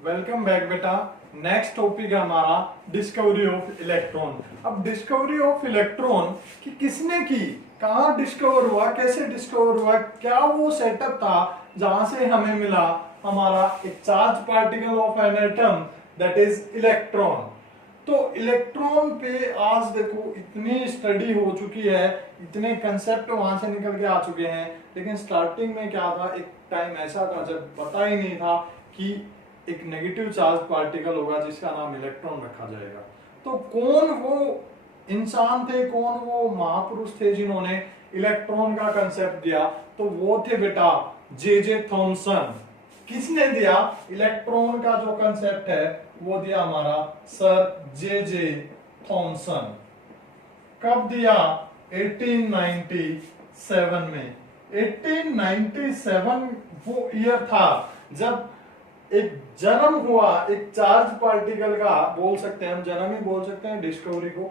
Welcome back बेटा। Next topic है हमारा डिस्कवरी ऑफ इलेक्ट्रॉन। अब डिस्कवरी ऑफ इलेक्ट्रॉन की किसने की, कहाँ डिस्कवर हुआ, कैसे डिस्कवर हुआ, क्या वो सेटअप था जहां से हमें मिला हमारा एक charge particle of an atom that is electron. तो इलेक्ट्रॉन पे आज देखो इतनी स्टडी हो चुकी है, इतने कंसेप्ट वहां से निकल के आ चुके हैं, लेकिन स्टार्टिंग में क्या था, एक टाइम ऐसा था जब पता ही नहीं था कि एक नेगेटिव चार्ज पार्टिकल होगा जिसका नाम इलेक्ट्रॉन रखा जाएगा। तो कौन वो इंसान थे, कौन वो महापुरुष थे जिन्होंने इलेक्ट्रॉन का कंसेप्ट दिया? तो वो थे बेटा जे थॉमसन। किसने दिया इलेक्ट्रॉन का जो कंसेप्ट है? वो दिया हमारा सर जे थॉमसन। कब दिया? 1897 में। 1897 वो ईयर था जब एक जन्म हुआ एक चार्ज पार्टिकल का, बोल सकते हैं हम, जन्म ही बोल सकते हैं डिस्कवरी को,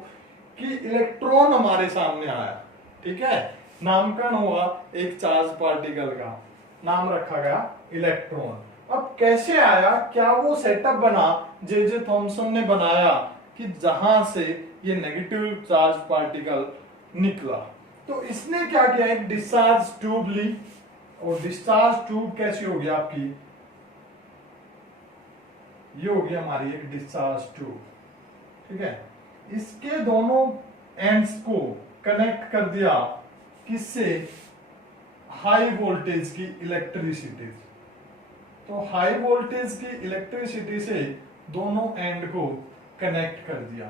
कि इलेक्ट्रॉन हमारे सामने आया। ठीक है, नामकरण हुआ एक चार्ज पार्टिकल का, नाम रखा गया इलेक्ट्रॉन। अब कैसे आया, क्या वो सेटअप बना जे थॉमसन ने बनाया कि जहां से ये नेगेटिव चार्ज पार्टिकल निकला? तो इसने क्या किया, एक डिस्चार्ज ट्यूब ली, और डिस्चार्ज ट्यूब कैसी होगी आपकी, ये होगी हमारी एक डिस्चार्ज ट्यूब। ठीक है, इसके दोनों एंड्स को कनेक्ट कर दिया किससे? हाई वोल्टेज की इलेक्ट्रिसिटी। तो हाई वोल्टेज की इलेक्ट्रिसिटी से दोनों एंड को कनेक्ट कर दिया।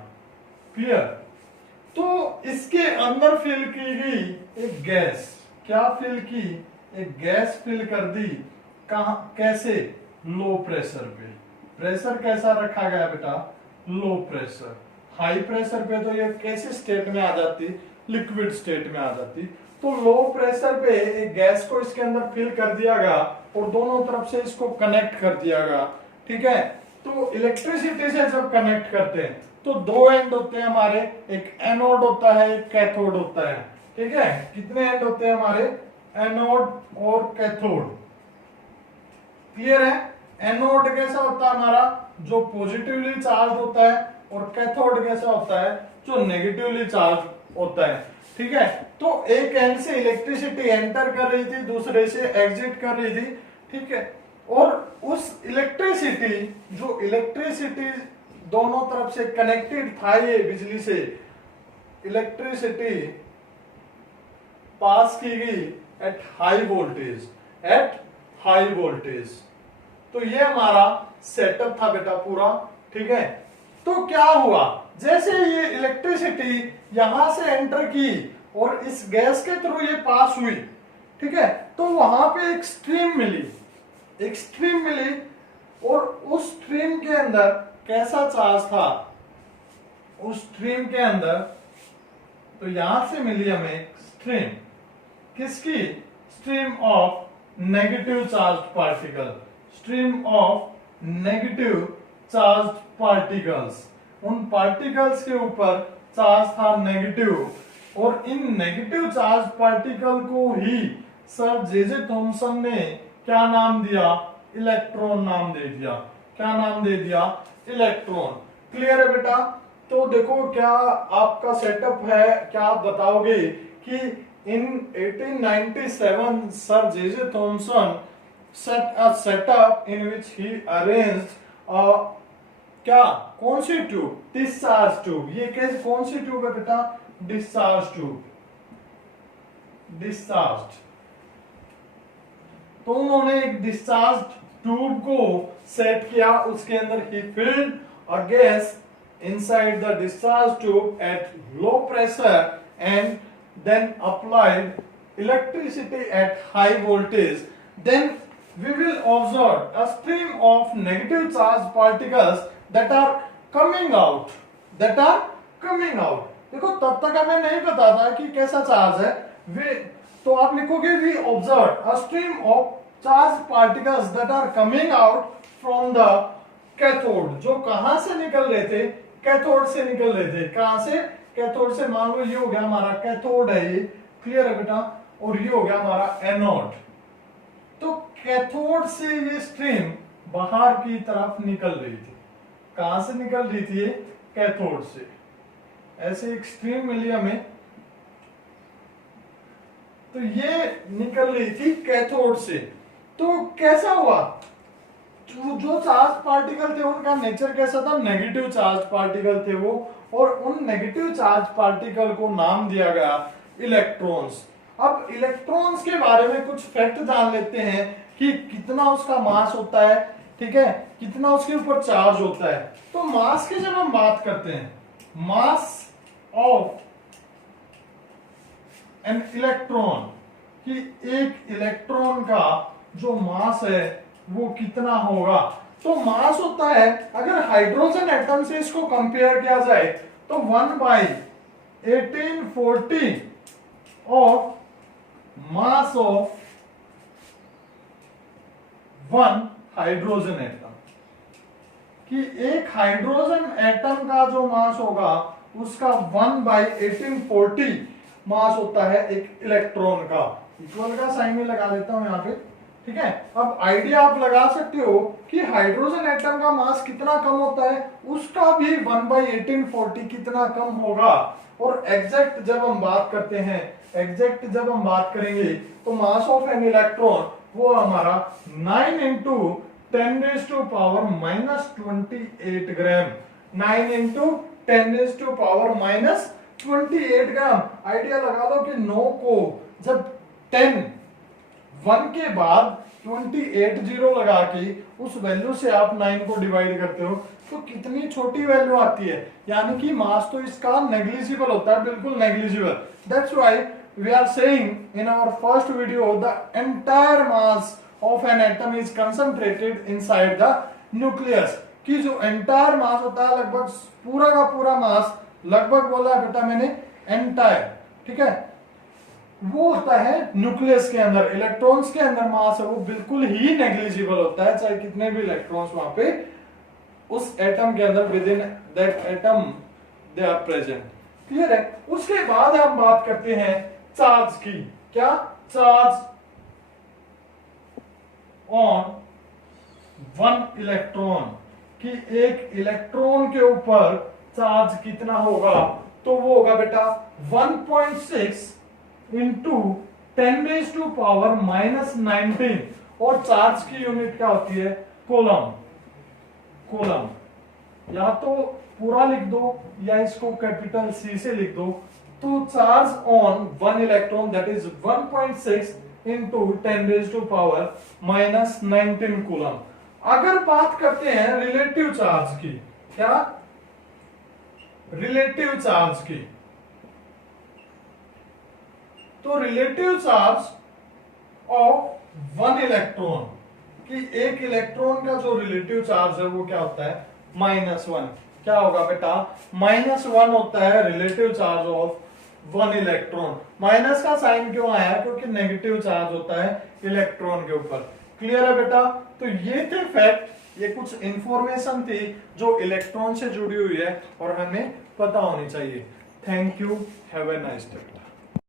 क्लियर? तो इसके अंदर फिल की गई एक गैस, क्या फिल की? एक गैस फिल कर दी। कहां, कैसे? लो प्रेशर पे। प्रेशर कैसा रखा गया बेटा? Low pressure. हाई प्रेशर पे तो ये कैसे स्टेट में आ जाती? लिक्विड स्टेट में आ जाती। तो लो प्रेशर पे एक गैस को इसके अंदर फिल कर दिया गया और दोनों तरफ से इसको कनेक्ट कर दिया गया। ठीक है, तो इलेक्ट्रिसिटी से जब कनेक्ट करते हैं तो दो एंड होते हैं हमारे, एक एनोड होता है, एक कैथोड होता है। ठीक है, कितने एंड होते हैं हमारे? एनोड और कैथोड। क्लियर है? एनोड कैसा होता है हमारा, जो पॉजिटिवली चार्ज होता है, और कैथोड कैसा होता है, जो नेगेटिवली चार्ज होता है। ठीक है, तो एक एंड से इलेक्ट्रिसिटी एंटर कर रही थी, दूसरे से एग्जिट कर रही थी। ठीक है, और उस इलेक्ट्रिसिटी, जो इलेक्ट्रिसिटी दोनों तरफ से कनेक्टेड था ये बिजली से, इलेक्ट्रिसिटी पास की गई at high voltage, at high voltage. तो ये हमारा सेटअप था बेटा पूरा। ठीक है, तो क्या हुआ, जैसे ये इलेक्ट्रिसिटी यहां से एंटर की और इस गैस के थ्रू ये पास हुई, ठीक है, तो वहां पे एक स्ट्रीम मिली, एक स्ट्रीम मिली, और उस स्ट्रीम के अंदर कैसा चार्ज था? उस स्ट्रीम के अंदर, तो यहां से मिली हमें स्ट्रीम, किसकी? Stream of negative charge particle, stream of negative charge particles. उन पार्टिकल्स के ऊपर चार्ज था नेगेटिव, और इन नेगेटिव चार्ज पार्टिकल को ही सर जे थॉमसन ने क्या नाम दिया? इलेक्ट्रॉन नाम दे दिया। क्या नाम दे दिया? इलेक्ट्रॉन। क्लियर है बेटा? तो देखो क्या आपका सेटअप है, क्या आप बताओगे कि इन 1897 sir J Thomson set a setup in which he arranged क्या, कौन सी ट्यूब? Discharge tube. ये कैसे, कौन सी ट्यूब है बेटा? Discharge tube, discharge. तो उन्होंने एक डिस्चार्ज ट्यूब को सेट किया, उसके अंदर ही filled a gas inside the discharge tube at low pressure and then applied electricity at high voltage. Then we will observe a stream of negative charge particles that are coming out, that are coming out. देखो तब तक हमें नहीं पता था कि कैसा charge है, वे तो आप लिखोगे we observed a stream of charged particles that are coming out from the cathode, जो कहां से निकल रहे थे? कैथोड से निकल रहे थे। कहां से? कैथोड से। मान लो ये हो गया हमारा कैथोड है, ये क्लियर है बेटा, और ये हो गया हमारा एनोड। तो कैथोड से ये स्ट्रीम बाहर की तरफ निकल रही थी। कहां से निकल रही थी? कैथोड से। ऐसे एक्सट्रीम मिलियम में तो ये निकल रही थी कैथोड से। तो कैसा हुआ? जो चार्ज पार्टिकल थे उनका नेचर कैसा था? नेगेटिव चार्ज पार्टिकल थे वो, और उन नेगेटिव चार्ज पार्टिकल को नाम दिया गया इलेक्ट्रॉन्स। अब इलेक्ट्रॉन्स के बारे में कुछ फैक्ट जान लेते हैं कि कितना उसका मास होता है, ठीक है, कितना उसके ऊपर चार्ज होता है। तो मास की जब हम बात करते हैं, मास ऑफ एन इलेक्ट्रॉन, कि एक इलेक्ट्रॉन का जो मास है वो कितना होगा, तो मास होता है, अगर हाइड्रोजन एटम से इसको कंपेयर किया जाए तो 1/1840 of mass of one hydrogen atom, कि एक हाइड्रोजन एटम का जो मास होगा उसका 1/1840 मास होता है एक इलेक्ट्रॉन का। इक्वल का साइन में लगा लेता हूं यहां पे, ठीक है। अब आइडिया आप लगा सकते हो कि हाइड्रोजन एटम का मास कितना कम होता है, उसका भी 1/1840 कितना कम होगा। और एग्जैक्ट जब हम बात करते हैं, एग्जैक्ट जब हम बात करेंगे तो मास ऑफ एन इलेक्ट्रॉन वो हमारा 9 × 10⁻⁻28 ग्राम, 9 × 10⁻⁻28 ग्राम। आइडिया लगा लो कि 9 को जब 10 1 के बाद 28 जीरो लगा के उस वैल्यू से आप 9 को डिवाइड करते हो तो कितनी छोटी वैल्यू आती है, यानी कि मास तो इसका नेग्लिजिबल होता है, बिल्कुल negligible. That's why we are saying in our first video the entire mass of an atom is concentrated inside the nucleus, कि जो एंटायर मास होता है, लगभग पूरा का पूरा मास, लगभग बोला है बेटा मैंने एंटायर, ठीक है, वो होता है न्यूक्लियस के अंदर। इलेक्ट्रॉन्स के अंदर मास है वो बिल्कुल ही नेग्लिजिबल होता है, चाहे कितने भी इलेक्ट्रॉन्स वहां पे उस एटम के अंदर within that atom they are present. Clear है? उसके बाद हम बात करते हैं चार्ज की। क्या? चार्ज ऑन वन इलेक्ट्रॉन, कि एक इलेक्ट्रॉन के ऊपर चार्ज कितना होगा, तो वो होगा बेटा 1.6 into 10⁻⁻19, और चार्ज की यूनिट क्या होती है? कूलम। कूलम या तो पूरा लिख दो या इसको कैपिटल सी से लिख दो। तो charge on one electron that is 1.6 into 10⁻⁻19 coulomb. अगर बात करते हैं रिलेटिव चार्ज की, क्या? रिलेटिव चार्ज की, तो relative charge of one electron, कि एक इलेक्ट्रॉन का जो रिलेटिव चार्ज है वो क्या होता है? -1। क्या होगा बेटा? -1 होता है relative charge of one electron. Minus का साइन क्यों आया? क्योंकि नेगेटिव चार्ज होता है इलेक्ट्रॉन के ऊपर। क्लियर है बेटा? तो ये थे फैक्ट, ये कुछ इंफॉर्मेशन थी जो इलेक्ट्रॉन से जुड़ी हुई है और हमें पता होनी चाहिए। Thank you, have a nice day.